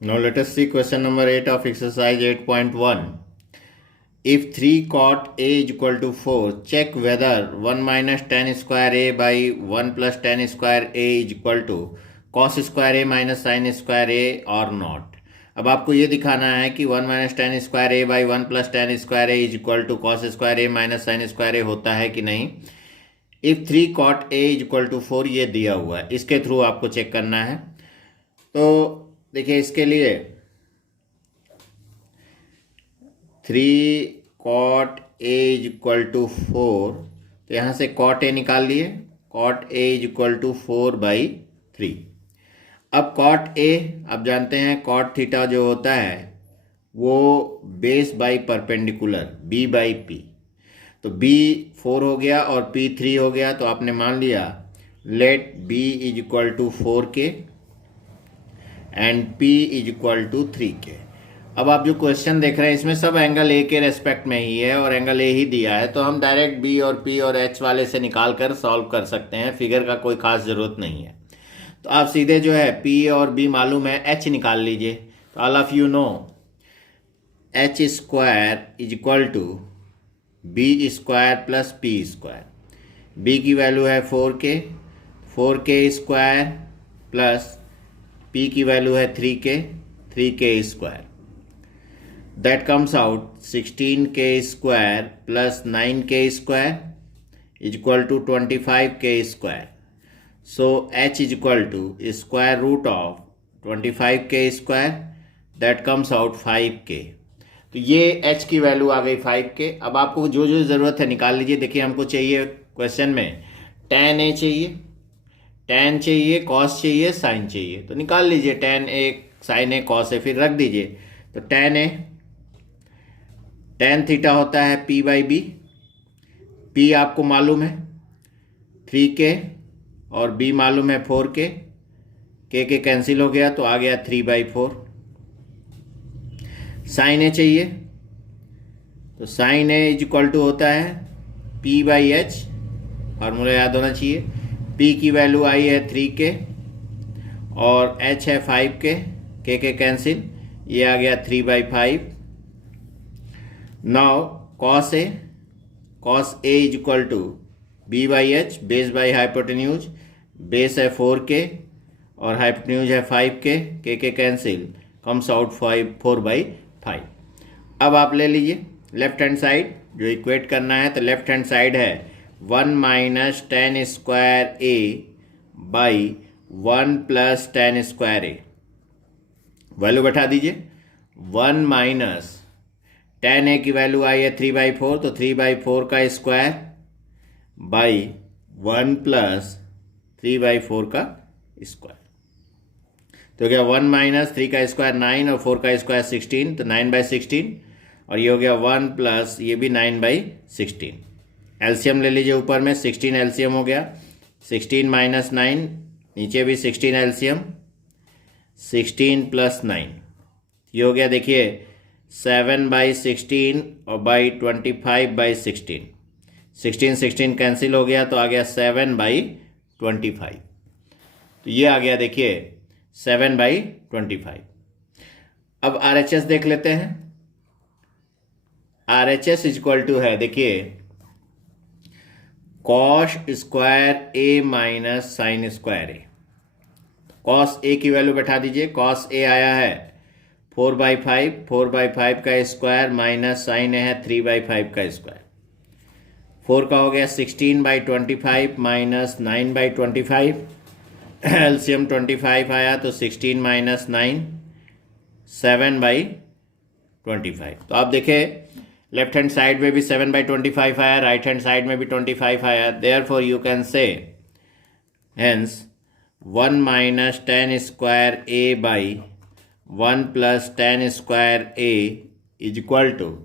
Now let us see question number 8 of exercise 8.1. If 3 cot A is equal to 4, check whether 1 minus tan square A by 1 plus tan square A is equal to cos square A minus sin square A or not. अब आपको ये दिखाना है कि 1 minus tan square A by 1 plus tan square A is equal to cos square A minus sign square A होता है कि नहीं. If 3 cot A is equal to 4 ये दिया हुआ है, इसके थ्रू आपको चेक करना है. तो देखिए इसके लिए 3 cot A is equal to 4, तो यहाँ से कॉट ए निकाल लिए. Cot A is equal to 4/3. अब कॉट ए आप जानते हैं कॉट थीटा जो होता है वो बेस बाई परपेंडिकुलर b/p. तो b 4 हो गया और p 3 हो गया, तो आपने मान लिया let b is equal to 4k and p is equal to 3k. अब आप जो क्वेश्चन देख रहे हैं इसमें सब एंगल ए के रेस्पेक्ट में ही है और एंगल ए ही दिया है, तो हम डायरेक्ट b और p और h वाले से निकाल कर सॉल्व कर सकते हैं. फिगर का कोई खास ज़रूरत नहीं है. तो आप सीधे जो है p और b मालूम है, h निकाल लीजिए. तो all of you know h square is equal to b square plus p square. b की वैल्यू है 4k स्क्वायर प्लस p की वैल्यू है 3k square. That comes out 16k square plus 9k square is equal to 25k square. So h is equal to square root of 25k square, that comes out 5k. तो ये h की value आ गई 5k. अब आपको जो जो ज़रूरत है निकाल लीजिए. देखिए हमको चाहिए क्वेश्चन में tan a चाहिए, tan चाहिए, cos चाहिए, sin चाहिए. तो निकाल लीजिए tan a sin a cos a, फिर रख दीजिए. तो tan a tan थीटा होता है p/b. p आपको मालूम है 3k और b मालूम है 4k. k कैंसिल हो गया तो आ गया 3/4. साइन ए चाहिए, तो sine A is equal to होता है p/h. फार्मूला याद होना चाहिए. p की वैल्यू आई है 3k और h है 5k. k कैंसिल, ये आ गया 3/5. Now cos a is equal to b/h, base by hypotenuse. Base है 4k और हाइपोटेन्यूज है 5k. k cancel, comes out 4/5. अब आप ले लीजिए लेफ्ट हैंड साइड जो इक्वेट करना है. तो लेफ्ट हैंड साइड है 1 minus tan square A by 1 plus tan square A. Value बैठा दीजिए. 1 माइनस टेन ए की वैल्यू आई है 3/4, तो 3/4 का स्क्वायर बाई 1 प्लस 3/4 का स्क्वायर. तो क्या 1 माइनस 3 का स्क्वायर 9 और 4 का स्क्वायर 16, तो 9/16. और ये हो गया 1 प्लस ये भी 9/16. एलसीएम ले लीजिए. ऊपर में 16 एलसीएम हो गया. 16 माइनस 9, नीचे भी 16 एलसीएम. 16 प्लस 9 ये हो गया. देखिए 7/16 और बाई 25/16. 16 कैंसिल हो गया तो आ गया 7/25. तो ये आ गया देखिए 7/25. अब RHS देख लेते हैं. RHS इज इक्वल टू है देखिए cos square A minus sign square A. Cos A की वैल्यू बैठा दीजिए. कॉस ए आया है 4/5. 4/5 का स्क्वायर माइनस साइन ए है 3/5 का स्क्वायर. 4 का हो गया 16/25 माइनस 9/25. एलसीएम 25 आया तो 16 माइनस 9 7/25. तो आप देखें लेफ्ट हैंड साइड में भी 7/25 आया, राइट हैंड साइड में भी 25 आया. Therefore you can say hence 1 minus tan square A by 1 plus tan square A is equal to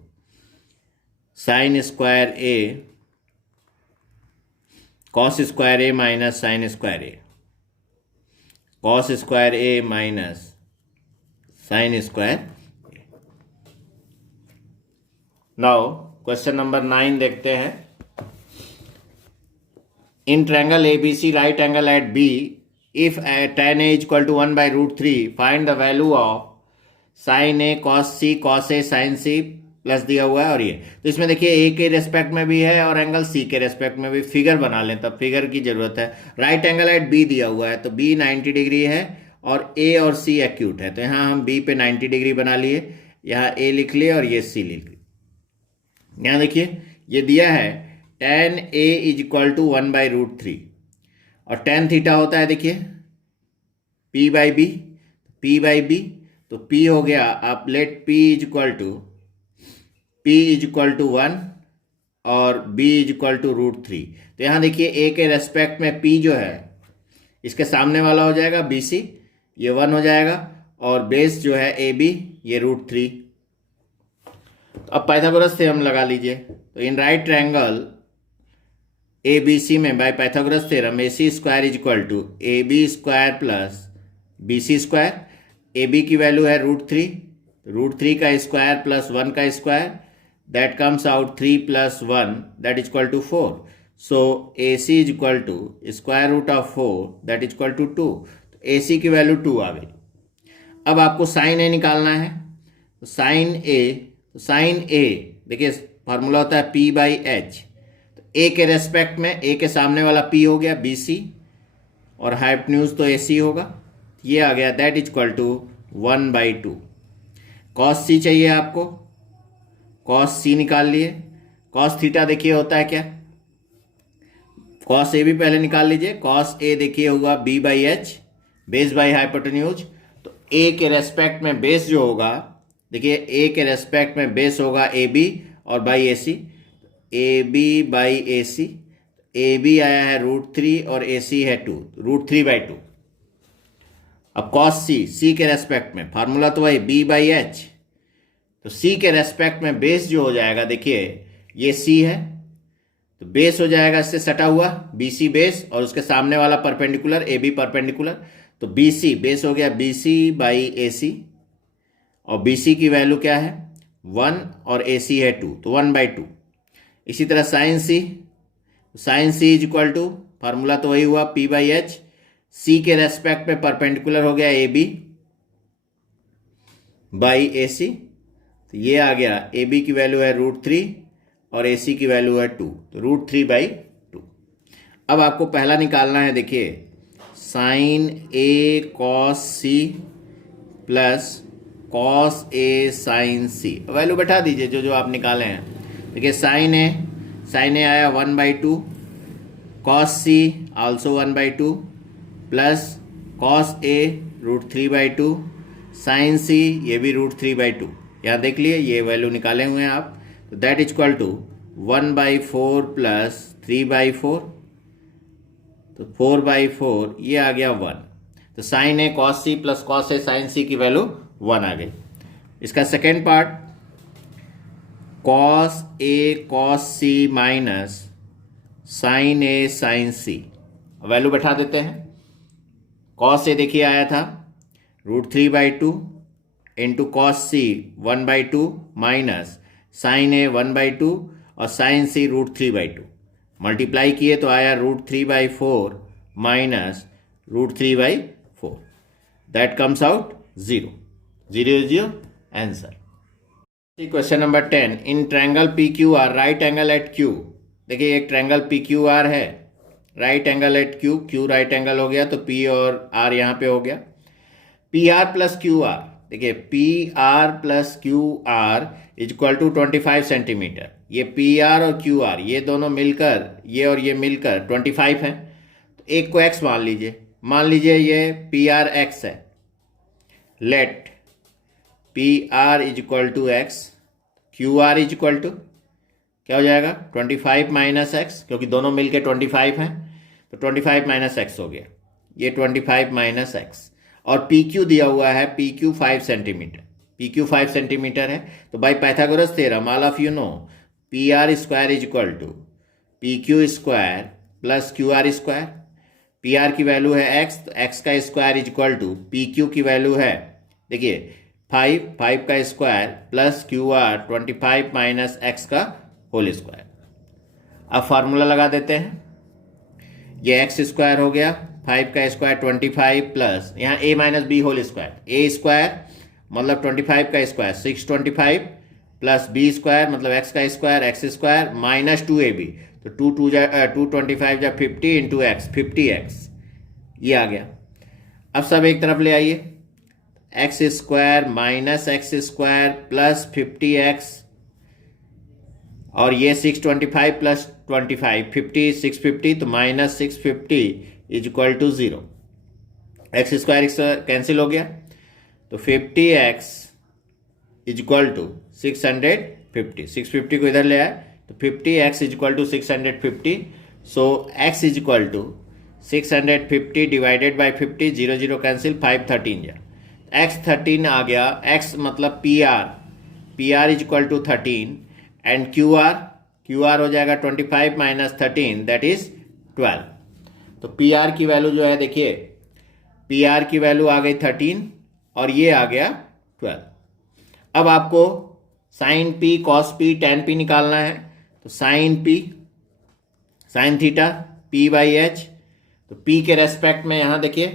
sine square A cos square A minus sign square A. Cos square A minus sign square. Now question number 9 देखते हैं. In triangle ABC right angle at B, if tan A is equal to 1/√3, find the value of sine A cos C cos A sine C plus दिया हुआ है और ये, तो इसमें देखिए ए के रेस्पेक्ट में भी है और एंगल सी के रेस्पेक्ट में भी। फिगर बना लें, तब फिगर की जरूरत है। राइट एंगल एट बी दिया हुआ है, तो बी 90 डिग्री है और ए और सी एक्यूट है, तो यहाँ हम बी पे 90 डिग्री बना लिए, यहाँ ए लिख लिए और ये सी लिख लिए। यहाँ देखिए ये दिया है tan a is equal to 1/√3 और tan थीटा होता है देखिए p बाई बी, तो p हो गया, आप let p is equal to 1 और b इज इक्वल टू √3। तो यहाँ देखिए a के रेस्पेक्ट में p जो है इसके सामने वाला हो जाएगा bc, ये 1 हो जाएगा, और बेस जो है ab ये √3। तो अब पाइथागोरस थ्योरम लगा लीजिए। तो in right triangle A B C में by Pythagoras theorem A C square is equal to A B square plus B C square. A B की वैल्यू है √3, √3 का स्क्वायर प्लस 1 का square, that comes out 3 plus 1 that is equal to 4। So A C is equal to square root of 4 that is equal to 2। तो ए सी की value 2 आ गई। अब आपको sign ए निकालना है। तो साइन ए देखिए फार्मूला होता है p बाई एच। तो ए के रेस्पेक्ट में ए के सामने वाला p हो गया बी सी और हाइपोटेन्यूज तो ए सी होगा, ये आ गया, that is equal to 1/2। Cos C चाहिए आपको, कॉस सी निकाल लिए। कॉस थीटा देखिए होता है क्या, कॉस ए भी पहले निकाल लीजिए। कॉस ए देखिए होगा b by H, base by hypotenuse. तो ए के रेस्पेक्ट में बेस जो होगा, देखिए ए के रेस्पेक्ट में बेस होगा ए बी और by A C, A B by A C. A B आया है √3 और ए सी है 2, √3/2। अब कॉस सी के रेस्पेक्ट में फार्मूला तो वही b बाई एच। तो सी के रेस्पेक्ट में बेस जो हो जाएगा, देखिए ये सी है तो बेस हो जाएगा इससे सटा हुआ बी सी बेस और उसके सामने वाला परपेंडिकुलर ए बी परपेंडिकुलर। तो बी सी बेस हो गया बी सी बाई ए सी और बी सी की वैल्यू क्या है 1 और ए सी है 2, तो 1/2। इसी तरह sine C is equal to formula तो वही हुआ p बाई एच। सी के रेस्पेक्ट में परपेंडिकुलर हो गया ए बी बाई ए सी, तो ये आ गया ए बी की वैल्यू है √3 और ए सी की वैल्यू है 2, तो √3/2। अब आपको पहला निकालना है, देखिए sign A cos C plus cos A sine C, value बैठा दीजिए जो जो आप निकाले हैं। देखिए साइन ए आया 1/2, कॉस सी आल्सो 1/2 प्लस कॉस ए √3/2, साइन सी ये भी √3/2। यहाँ देख लिए ये वैल्यू निकाले हुए हैं आप, तो that is equal to 1/4 plus 3/4, तो 4/4 ये आ गया 1। तो sine A cos C plus cos A sine C की वैल्यू 1 आ गई। इसका second part cos A cos C minus sine A sine C, value बैठा देते हैं। कॉस ए देखिए आया था √3/2 into cos C 1/2 minus sine A 1/2 और साइन सी √3/2, मल्टीप्लाई किए तो आया √3/4 minus √3/4, that comes out 0 is your answer. Question number 10, in triangle P Q R right angle at Q. देखिए एक ट्रायंगल पी क्यू आर है, right angle at Q, Q right angle हो गया तो P और आर यहाँ पे हो गया। P R plus Q R, देखिए P R plus Q R is equal to 25 centimetre. ये पी आर और क्यू आर ये दोनों मिलकर, ये और ये मिलकर 25 है, तो एक को x मान लीजिए ये पी आर एक्स है। Let P R is equal to X, Q R is equal to क्या हो जाएगा 25 माइनस एक्स, क्योंकि दोनों मिलके 25 हैं, तो 25 माइनस एक्स हो गया, ये 25 माइनस एक्स। और पी क्यू दिया हुआ है, P Q 5 centimeter, P Q 5 centimeter है। तो by Pythagoras theorem all of you know P R square is equal to P Q square plus Q R square. P R की value है X, तो X का square is equal to P Q की value है देखिए 5 का square plus Q R 25 minus x का whole square. अब फार्मूला लगा देते हैं, ये एक्स स्क्वायर हो गया, 5 का स्क्वायर 25 प्लस यहाँ ए माइनस बी होल स्क्वायर, ए स्क्वायर मतलब 25 का स्क्वायर 625 प्लस बी स्क्वायर मतलब एक्स का square x square minus 2ab, तो 225 जा 50 इंटू एक्स 50x, ये आ गया। अब सब एक तरफ ले आइए, X square minus X square plus 50x, और ये 625 प्लस 25 50 650, तो minus 650 is equal to 0। X square cancel हो गया, तो 50x इज इक्वल टू 650, 650 को इधर ले आए तो 50x is equal to 650, so x is equal to 650 divided by 50, 0 0 cancel, 5 13 जा, x 13 आ गया। x मतलब PR is equal to 13 and QR हो जाएगा 25 माइनस 13 दैट इज 12। तो PR की वैल्यू जो है देखिए, PR की वैल्यू आ गई 13 और ये आ गया 12। अब आपको sine P cos P tan P निकालना है, तो sine theta P by H, तो P के रेस्पेक्ट में यहाँ देखिए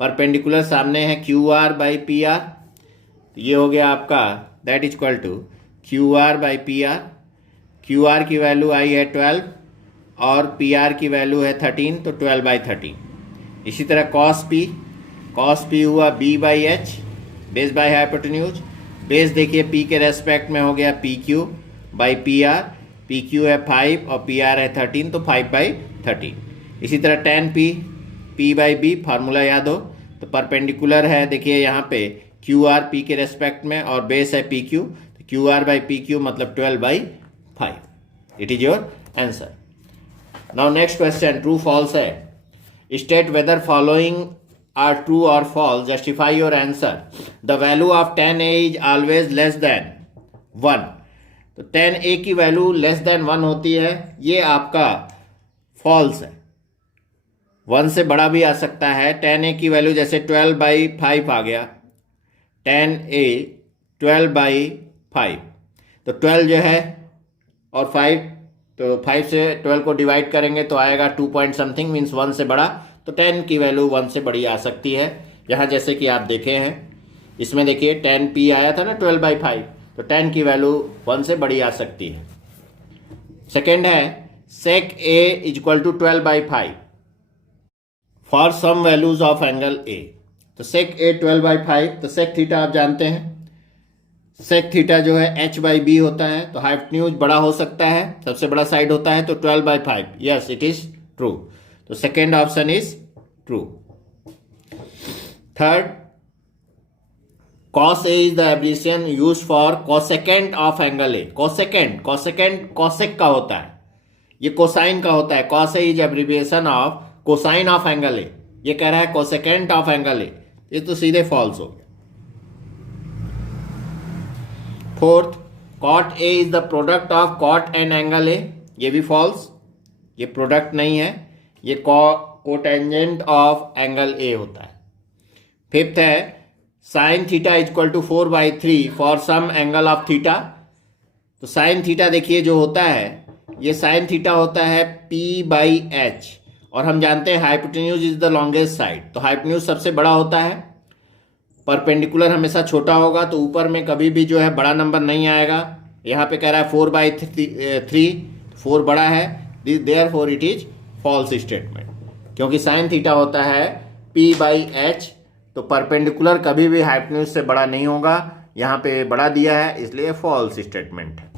परपेंडिकुलर सामने है QR बाई PR, तो ये हो गया आपका that is equal to QR by PR। QR की वैल्यू आई है 12 और PR की वैल्यू है 13, तो 12 बाई 13। इसी तरह कॉस P हुआ B by H, base by hypotenuse, base देखिए P के रेस्पेक्ट में हो गया PQ बाई PR, PQ है 5 और PR है 13, तो 5 बाई 13। इसी तरह tan P by B, formula याद हो, तो परपेंडिकुलर है देखिए यहाँ पे QR P के रेस्पेक्ट में और बेस है PQ, तो QR बाई PQ मतलब 12 by 5। It is your answer. Now next question true false है। State whether following are true or false, justify your answer. The value of tan A is always less than 1, तो tan A की value less than 1 होती है, ये आपका false है। 1 से बड़ा भी आ सकता है। tan A की वैल्यू जैसे 12 बाई 5 आ गया, tan A 12 बाई 5, तो 12 जो है और 5, तो 5 से 12 को डिवाइड करेंगे तो आएगा 2 पॉइंट समथिंग, मीन्स 1 से बड़ा, तो 10 की वैल्यू 1 से बड़ी आ सकती है। यहाँ जैसे कि आप देखे हैं, इसमें देखिए tan P आया था ना 12 बाई 5, तो 10 की वैल्यू 1 से बड़ी आ सकती है। सेकेंड है sec A is equal to 12 by 5 for some values of angle A, तो sec A 12 बाई 5, तो sec थीटा आप जानते हैं, sec थीटा जो है h बाई b होता है, तो हाइपोटेन्यूज बड़ा हो सकता है, सबसे बड़ा साइड होता है, तो 12 by 5, yes it is true, तो second option is true. Third, cos A is the abbreviation used for cosecant of angle A। cosecant cosec का होता है, ये कोसाइन का होता है। cos A is abbreviation of cosine of angle A, ये कह रहा है cosecant of angle A, ये तो सीधे फॉल्स हो गया। Fourth, cot A is the product of cot and angle A, ये भी फॉल्स, ये प्रोडक्ट नहीं है, ये कोटेंजेंट ऑफ एंगल ए होता है। फिफ्थ है sine theta is equal to 4/3 for some angle of theta, तो साइन थीटा देखिए जो होता है, ये साइन थीटा होता है P बाई H, और हम जानते हैं hypotenuse is the longest side, तो हाइपोटेन्यूज सबसे बड़ा होता है, परपेंडिकुलर हमेशा छोटा होगा, तो ऊपर में कभी भी जो है बड़ा नंबर नहीं आएगा। यहाँ पे कह रहा है 4/3, 4 बड़ा है, therefore it is false statement, क्योंकि साइन थीटा होता है P बाई H, तो परपेंडिकुलर कभी भी हाइपोटेन्यूज से बड़ा नहीं होगा, यहाँ पे बड़ा दिया है इसलिए फॉल्स स्टेटमेंट है।